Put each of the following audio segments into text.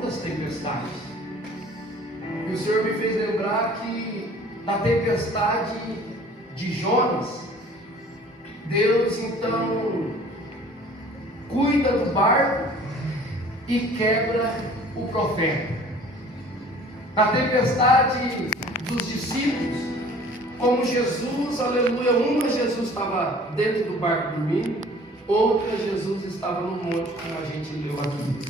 muitas tempestades. E o Senhor me fez lembrar que na tempestade de Jonas, Deus então cuida do barco e quebra o profeta. Na tempestade dos discípulos, como Jesus, aleluia, uma Jesus estava dentro do barco dormindo, outra Jesus estava no monte, como a gente leu aqui.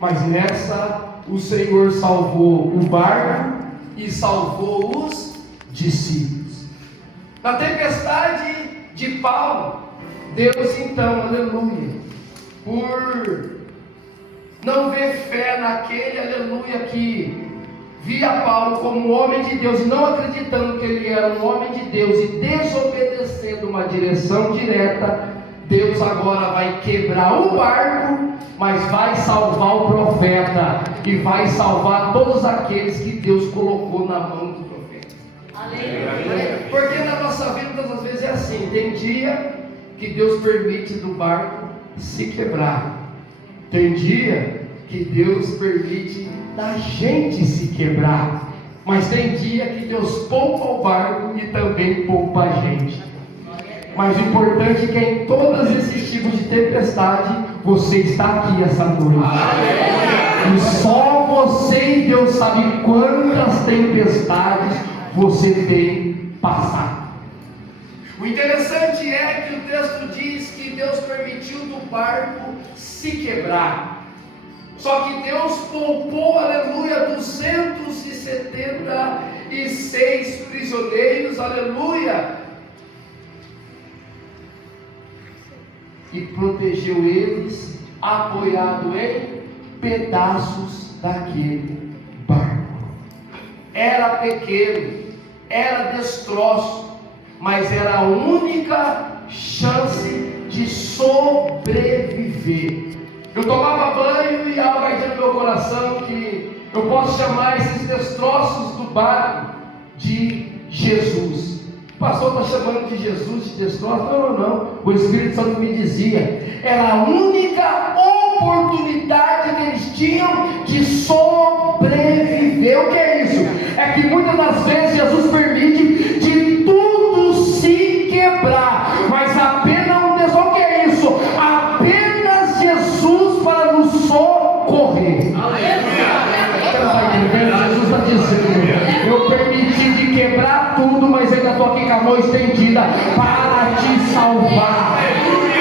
Mas nessa, o Senhor salvou o barco e salvou os discípulos. Na tempestade de Paulo, Deus então, aleluia, por não ver fé naquele, aleluia, que via Paulo como um homem de Deus e não acreditando que ele era um homem de Deus e desobedecendo uma direção direta, Deus agora vai quebrar o barco, mas vai salvar o profeta e vai salvar todos aqueles que Deus colocou na mão do profeta. Aleluia. Porque na nossa vida todas as vezes é assim, tem dia que Deus permite do barco se quebrar, tem dia que Deus permite da gente se quebrar, mas tem dia que Deus poupa o barco e também poupa a gente. Mas o importante é que em todos esses tipos de tempestade, você está aqui essa noite. E só você e Deus sabe quantas tempestades você tem passado. O interessante é que o texto diz que Deus permitiu do barco se quebrar. Só que Deus poupou, aleluia, 276 prisioneiros, aleluia, e protegeu eles, apoiado em pedaços daquele barco. Era pequeno, era destroço, mas era a única chance de sobreviver. Eu tomava banho e algo aí dentro do meu coração que eu posso chamar esses destroços do barco de Jesus. O pastor está chamando de Jesus de destroço? Não. O Espírito Santo me dizia, era a única oportunidade que eles tinham de sobreviver. O que é isso? É que muitas das vezes Jesus permite de tudo se quebrar, mas apenas um Deus, o que é isso? Apenas Jesus para nos socorrer. Jesus está dizendo, eu permiti de quebrar tudo, mas ainda estou aqui com a mão estendida para te salvar.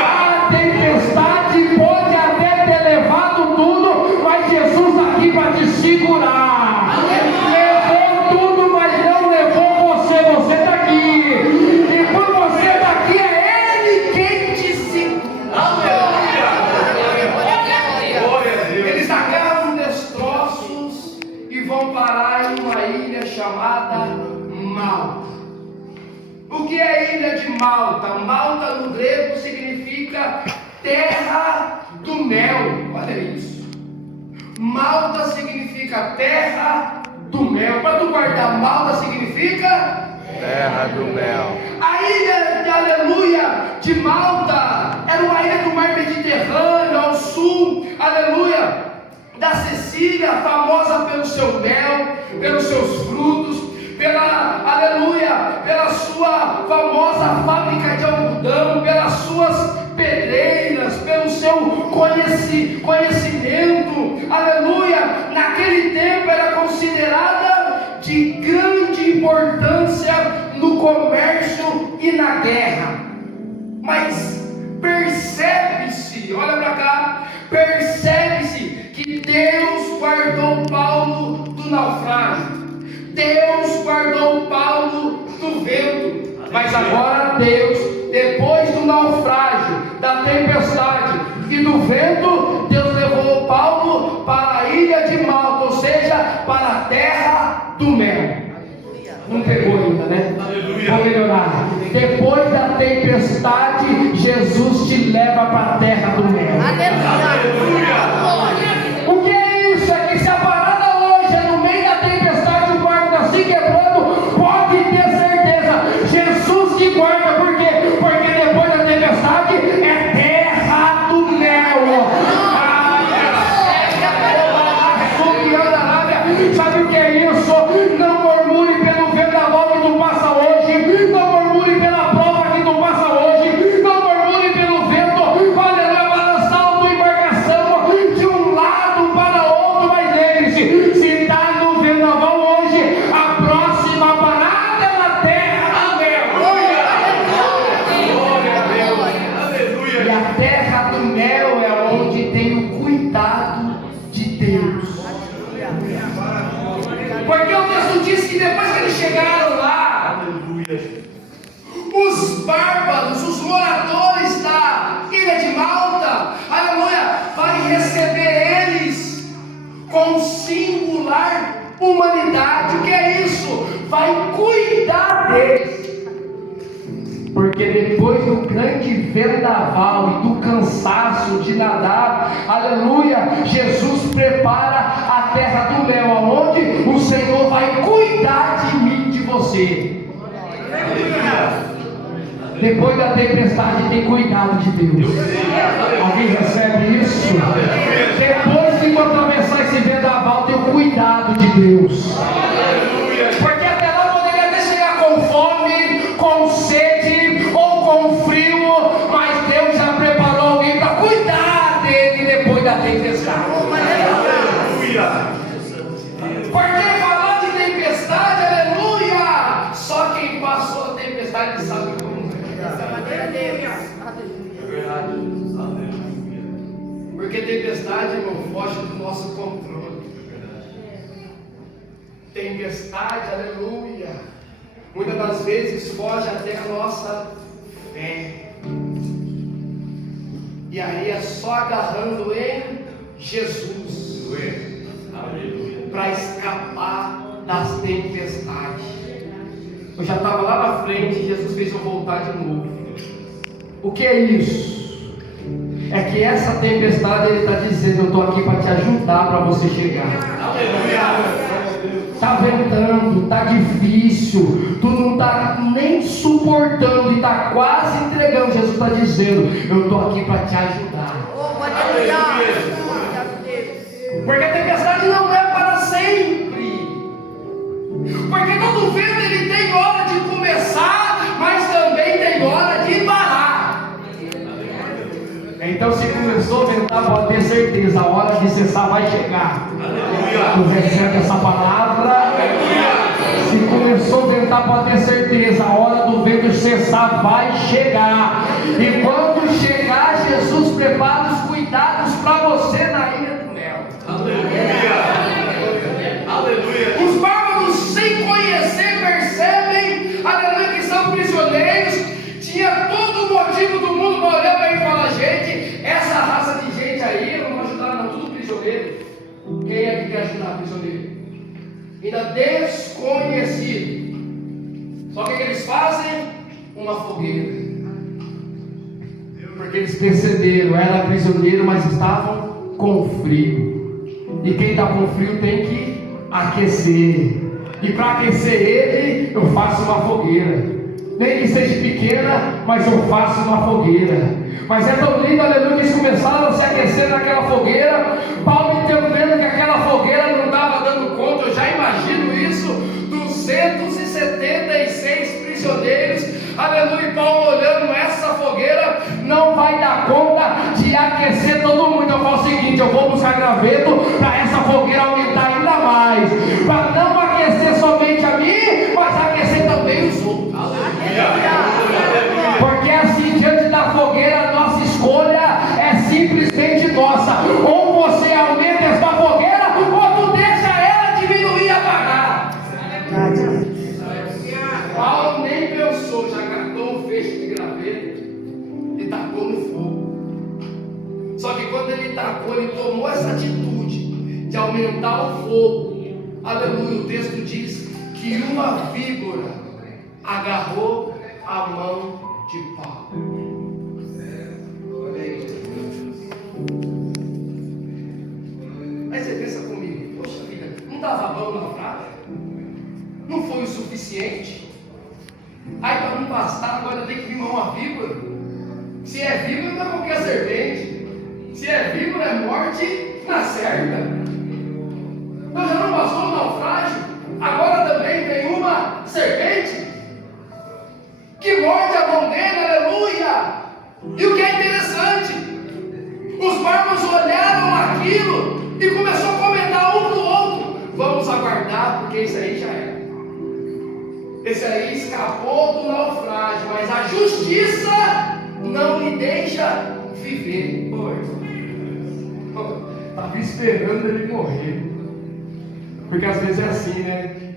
A tempestade pode até ter levado tudo, mas Jesus está aqui para te segurar. Levou tudo, mas não levou você. Você está aqui, e por você estar aqui é Ele quem te segura. Eles agarram destroços e vão parar em uma ilha chamada Malta. O que é ilha de Malta? Malta no grego significa terra do mel. Olha isso. Malta significa terra do mel. Para tu guardar, Malta significa terra do mel. A ilha de aleluia de Malta era uma ilha do mar Mediterrâneo ao sul, aleluia, da Sicília, famosa pelo seu mel, pelos seus frutos, pela sua famosa fábrica de algodão, pelas suas pedreiras, pelo seu conhecimento, aleluia. Naquele tempo era considerada de grande importância no comércio e na guerra. Mas percebe-se, olha para cá, percebe-se que Deus guardou Paulo do naufrágio. Deus guardou Paulo do vento, mas agora Deus, depois do naufrágio, da tempestade e do vento, Deus levou Paulo para a ilha de Malta, ou seja, para a terra do mel. Não pegou ainda, né? Vou melhorar. Depois da tempestade, Jesus te leva para a terra do mel. O que é isso? É que se a parada hoje é no meio da tempestade, o barco está se quebrando, pode ter certeza, Jesus que guarda. Por quê? Porque depois da tempestade é terra do mel. Deus. Porque o texto diz que depois que eles chegaram lá, os bárbaros, os moradores da ilha de Malta, aleluia, vai receber eles com singular humanidade. O que é isso? Vai cuidar deles. Porque depois do grande vendaval e do cansaço de nadar, aleluia, Jesus prepara a terra do mel, aonde o Senhor vai cuidar de mim, de você. Depois da tempestade tem cuidado de Deus. Alguém recebe isso? Depois que eu atravessar esse vendaval, tem o cuidado de Deus. Porque até lá poderia até chegar com fome, com sede ou com frio, mas Deus já preparou alguém para cuidar dele depois da tempestade. Porque falar de tempestade, aleluia, só quem passou a tempestade sabe como. Porque tempestade não foge do nosso controle. Tempestade, aleluia, muitas das vezes foge até a nossa fé. E aí é só agarrando em Jesus para escapar das tempestades. Eu já estava lá na frente, Jesus fez eu voltar de novo. O que é isso? É que essa tempestade Ele está dizendo: eu estou aqui para te ajudar para você chegar. Está ventando, está difícil, tu não está nem suportando e está quase entregando. Jesus está dizendo: eu estou aqui para te ajudar. Porque a tempestade não é para sempre. Porque todo vento ele tem hora de começar, mas também tem hora de parar. Então, se começou a ventar, pode ter certeza, a hora de cessar vai chegar. Tu recebe essa palavra? Se começou a ventar, pode ter certeza, a hora do vento cessar vai chegar. E quando chegar, Jesus prepara os cuidados para você na ilha do mel. Aleluia. Os bárbaros, sem conhecer, percebem, aleluia, que são prisioneiros. Tinha todo o motivo do mundo para olhar para ele e falar: gente, essa raça de gente aí, eu não vou ajudar, não, tudo prisioneiro. Quem é que quer ajudar prisioneiro? Ainda desconhecido. Só que eles fazem? Uma fogueira. Porque eles perceberam, era prisioneiro, mas estavam com frio. E quem está com frio tem que aquecer. E para aquecer ele, eu faço uma fogueira. Nem que seja pequena, mas eu faço uma fogueira. Mas é tão lindo, aleluia, que eles começaram a se aquecer naquela fogueira. Paulo entendendo que aquela fogueira não estava dando conta. Eu já imagino isso. 276 prisioneiros, aleluia, e Paulo olhando essa fogueira, não vai dar conta de aquecer todo mundo. Eu falo o seguinte: eu vou buscar graveto para essa fogueira aumentar ainda mais, para não aquecer somente a mim, mas aquecer também os outros. Porque assim, diante da fogueira, a nossa escolha é simplesmente nossa. Ou você aumenta essa fogueira, ou tu deixa ela diminuir e apagar. Paulo nem pensou, já catou um feixe de graveto e tacou no fogo. Só que quando ele tacou, ele tomou essa atitude de aumentar o fogo. Aleluia, o texto diz que uma víbora agarrou a mão de Paulo. Olha aí. Aí você pensa comigo: poxa vida, não estava bom na praia? Não foi o suficiente? Aí para não bastar, agora tem que vir uma víbora. Se é víbora, não é qualquer serpente. Se é víbora, é morte na certa. Então já não bastou o naufrágio, agora também tem uma serpente que morde a mão dele, aleluia. E o que é interessante, os bárbaros olharam aquilo e começou a comentar um do outro: vamos aguardar, porque isso aí já é. Esse aí escapou do naufrágio, mas a justiça não lhe deixa viver. Está Estava esperando ele morrer. Porque às vezes é assim, né?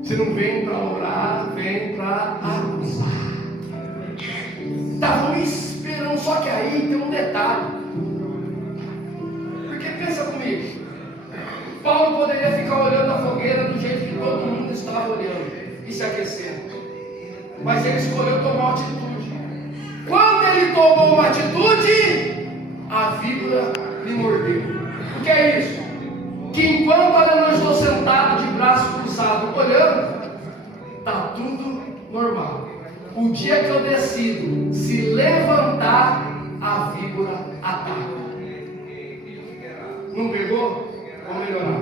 Você não vem para orar, vem para acusar. Estavam esperando, só que aí tem um detalhe. Porque pensa comigo, Paulo poderia ficar olhando a fogueira do jeito que todo mundo estava olhando e se aquecendo, mas ele escolheu tomar uma atitude. Quando ele tomou uma atitude, a víbora lhe mordeu. O que é isso? Que enquanto eu não estou sentado de braço cruzado olhando, está tudo normal. O dia que eu decido se levantar, a víbora ataca. Não pegou? Vou melhorar.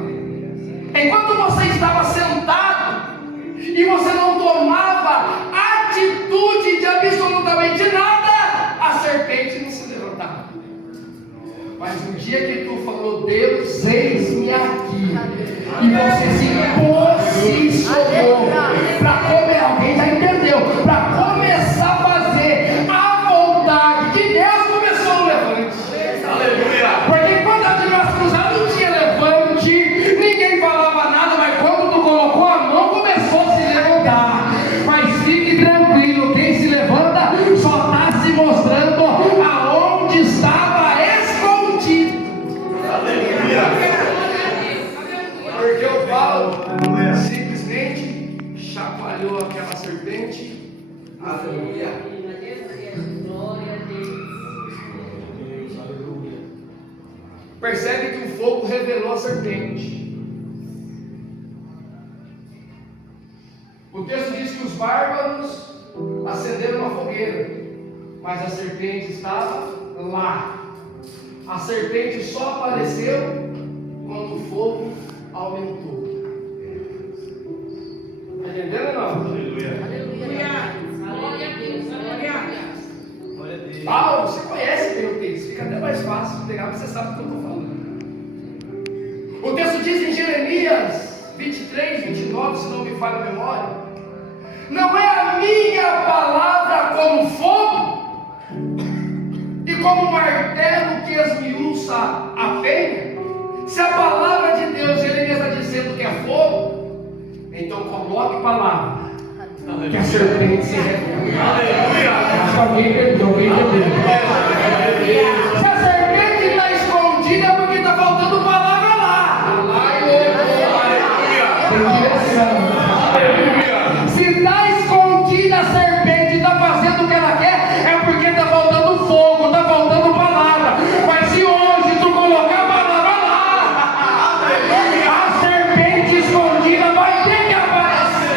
Enquanto você estava sentado e você não tomava atitude de absolutamente nada, a serpente não se levantava. Mas no dia que tu falou, Deus, eis-me aqui, e você se posicionou para comer, alguém já entendeu, para começar a fazer a vontade de Deus, começou o levante. Aleluia! Porque quando a de braço cruzado não tinha levante, ninguém falava nada, mas quando tu colocou a mão, começou a se levantar. Mas fique tranquilo, quem se levanta só está se mostrando aonde estava escondido. Aleluia! Porque o Paulo simplesmente chacoalhou aquela serpente. Aleluia! Percebe que o fogo revelou a serpente. O texto diz que os bárbaros acenderam uma fogueira, mas a serpente estava lá. A serpente só apareceu quando o fogo aumentou. Está entendendo ou não? Aleluia. Glória a Deus. Glória a Deus. Paulo, você conhece bem o texto, fica até mais fácil de pegar, porque você sabe o que eu estou falando. O texto diz em Jeremias 23, 29, se não me falha a memória: não é a minha palavra como fogo e como martelo que esmiuça a penha? Se a palavra de Deus, ele está dizendo que é fogo, então coloque palavra, que a serpente se revela. Aleluia! Acho que alguém entendeu, alguém entendeu. Se a serpente está escondida é porque está faltando palavra lá. Aleluia! Tem direção. Se está escondida a serpente, está fazendo o que ela quer, é porque está faltando fogo, está faltando palavra. Mas se hoje tu colocar a palavra lá, a serpente escondida vai ter que aparecer.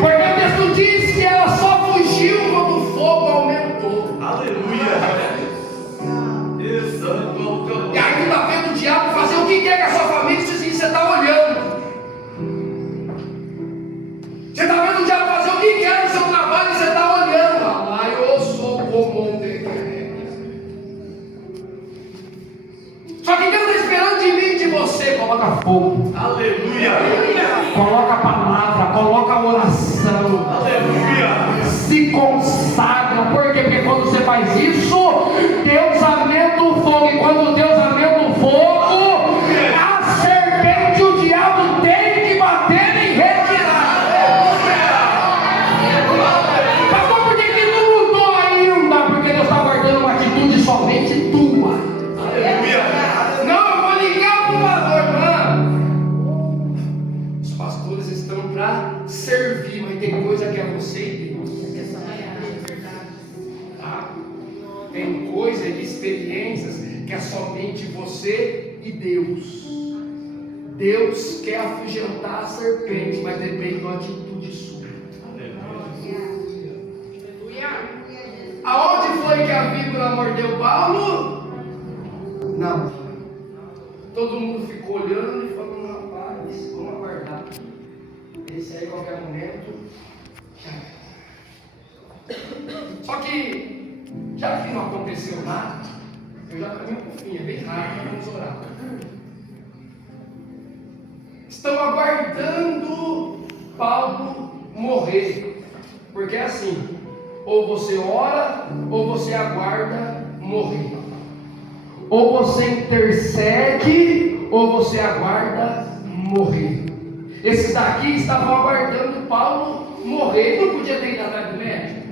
Porque o texto diz que ela só fugiu quando o fogo aumentou. Aleluia! E aí tu está vendo o diabo fazer o que quer com a sua família, se você está olhando. Você está vendo o diabo fazer o que quer no seu trabalho e você está olhando. Ah, eu sou comum de Só que Deus está esperando de mim e de você. Coloca fogo. Aleluia. Coloca a palavra, coloca a oração. Aleluia. Se consagra. Por quê? Porque quando você faz isso, Deus aumenta o fogo. E quando Deus aumenta o fogo, a serpente, o diabo tem que bater em retirar. Pastor, por que não mudou ainda? Porque Deus está guardando uma atitude somente tua. Aleluia. Não, eu vou ligar para o pastor, mano. Os pastores estão para servir, mas tem coisa que é você e Deus. Tá? Tem coisa e experiências que é somente você e Deus. Deus quer afugentar a serpente, mas depende da atitude sua. Aonde foi que a víbora mordeu Paulo? Não. Todo mundo ficou olhando e falando: rapaz, vamos aguardar. Esse aí, a qualquer momento. Só que, já que não aconteceu nada, eu já caminho para o fim, é bem rápido, vamos orar. Estão aguardando Paulo morrer, porque assim, Ou você ora, ou você aguarda morrer. Ou você intercede, ou você aguarda morrer. Esses daqui estavam aguardando Paulo morrer. Ele não podia ter ido atrás do médico,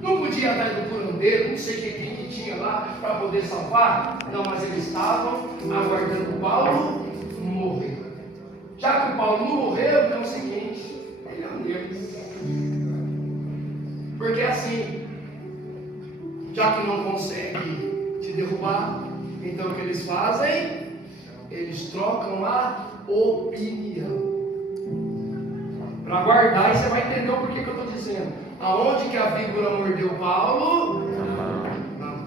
não podia ir atrás do curandeiro, não sei quem que tinha lá para poder salvar. Não, mas eles estavam aguardando Paulo morrer. Já que Paulo não morreu, então é o seguinte, ele é um Deus. Porque assim, já que não consegue te derrubar, então o que eles fazem? Eles trocam a opinião. Para guardar, e você vai entender o porquê que eu estou dizendo. Aonde que a víbora mordeu Paulo? Não.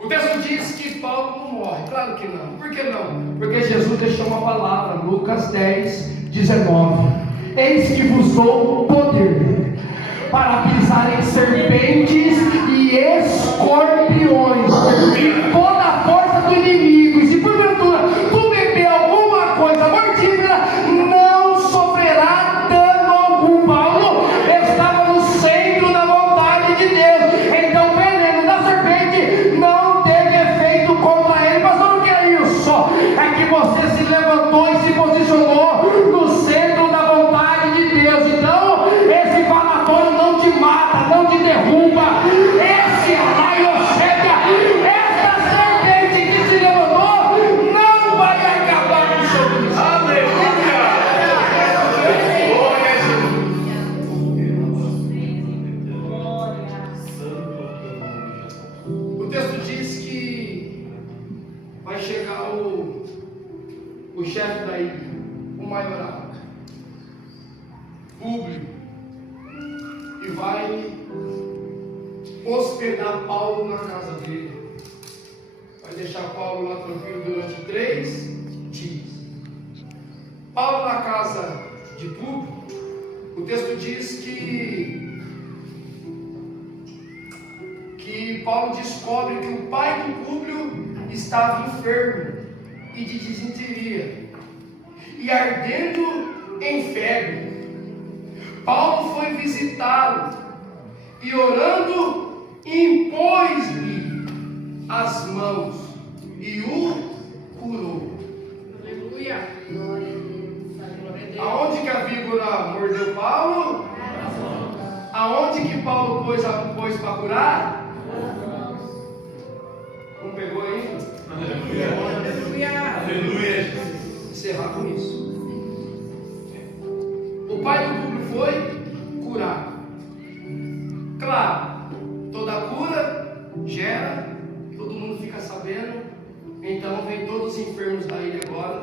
O texto diz que Paulo não morre. Claro que não. Por que não? Porque Jesus deixou uma palavra, Lucas 10, 19. Eis que vos dou poder para pisar em serpentes e escorpiões e toda a força do inimigo. E se porventura tu beber alguma coisa mortífera, não sofrerá dano algum. Paulo estava no centro da vontade de Deus. Então o veneno da serpente não teve efeito contra ele. Mas não é isso. É que você se levantou e se posicionou no centro da vontade de Deus. Então esse falatório não te mata, não te derruba. Esse raio chega, essa serpente que se levantou não vai acabar com o seu Cristo. Aleluia! Glória a Jesus. O texto diz que vai chegar o chefe da ilha, o maioral, Públio, e vai hospedar Paulo na casa dele. Vai deixar Paulo lá tranquilo durante 3 dias. Paulo na casa de Públio, o texto diz que Paulo descobre que o pai do Públio estava enfermo e de disenteria e ardendo em febre. Paulo foi visitá-lo e orando impôs-lhe as mãos e o curou. Aleluia! Aonde que a víbora mordeu Paulo? Aonde que Paulo pôs para curar? Não pegou ainda? Aleluia! Encerrar com isso. O pai do Públio foi curar. Claro, toda cura gera, todo mundo fica sabendo. Então vem todos os enfermos da ilha agora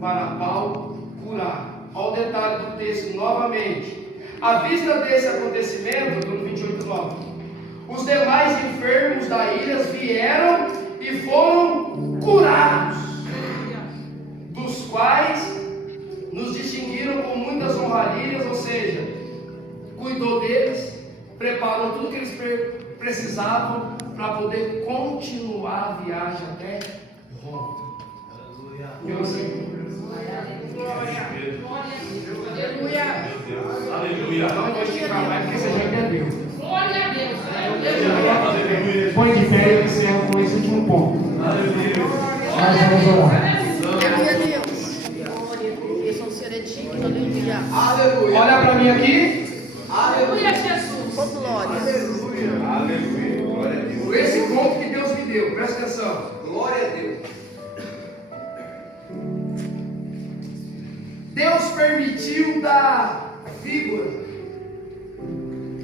para Paulo curar. Olha o detalhe do texto novamente. À vista desse acontecimento, no 28:9, os demais enfermos da ilha vieram e foram curados, dos quais nos distinguiram com muitas honrarias, ou seja, cuidou deles, preparou tudo que eles precisavam para poder continuar a viagem até Roma. Meu Senhor. Glória. Aleluia. Não vou esticar mais porque você já entendeu. Glória a Deus. Põe de pé e encerra com esse último ponto. Nós vamos orar. Glória a Deus. Glória a Deus. O Senhor é digno. Aleluia. Aleluia. Olha para mim aqui. Aleluia, Jesus. Oh, glória. Aleluia. Aleluia. Glória a Deus. Esse ponto que Deus me deu, presta atenção. Glória a Deus. Deus permitiu da víbora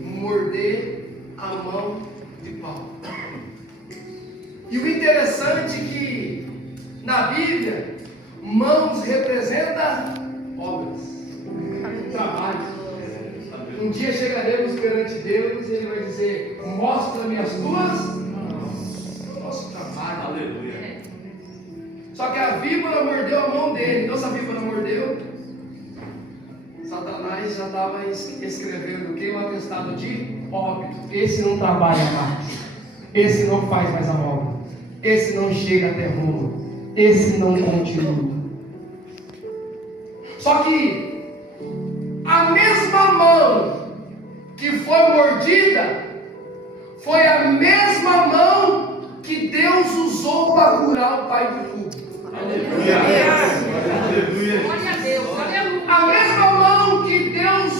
morder a mão de Paulo. E o interessante é que na Bíblia, mãos representa obras, trabalho. Um dia chegaremos perante Deus e Ele vai dizer: mostra-me as tuas mãos, nosso trabalho. Aleluia. Só que a víbora mordeu a mão dele. Então, se a víbora mordeu, Satanás já estava escrevendo o que? Um atestado de óbito. Esse não trabalha mais, esse não faz mais a obra, esse não chega até Roma, esse não continua. Só que a mesma mão que foi mordida foi a mesma mão que Deus usou para curar o pai de fuga. Aleluia. Glória a Deus, aleluia. A mesma mão que Deus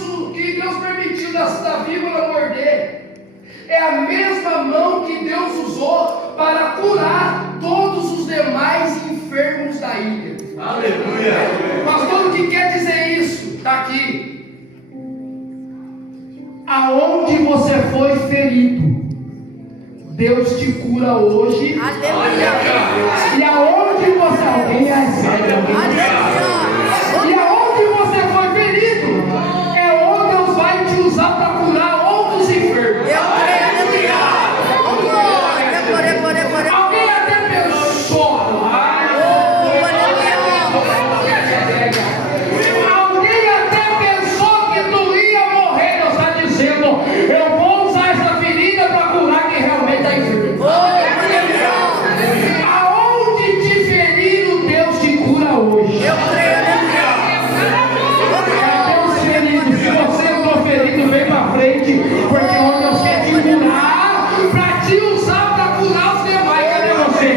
permitiu da víbora morder é a mesma mão que Deus usou para curar todos os demais enfermos da ilha. Aleluia. Pastor, o que quer dizer isso? Está aqui. Aonde você foi ferido, Deus te cura hoje. Aleluia. E aonde você alguém recebe, e aonde você foi ferido, é onde Deus vai te usar para curar outros enfermos. Eu creio, aleluia. Glória. Alguém até pensou, alguém até pensou que tu ia morrer. Deus está dizendo: eu vou usar essa ferida para curar quem realmente está enfermo. Aonde te feriram, Deus te cura hoje. Eu creio, aleluia. Cadê os feridos? Se você não for ferido, vem para frente, porque onde Deus quer te curar para te usar para curar os demais. Cadê você?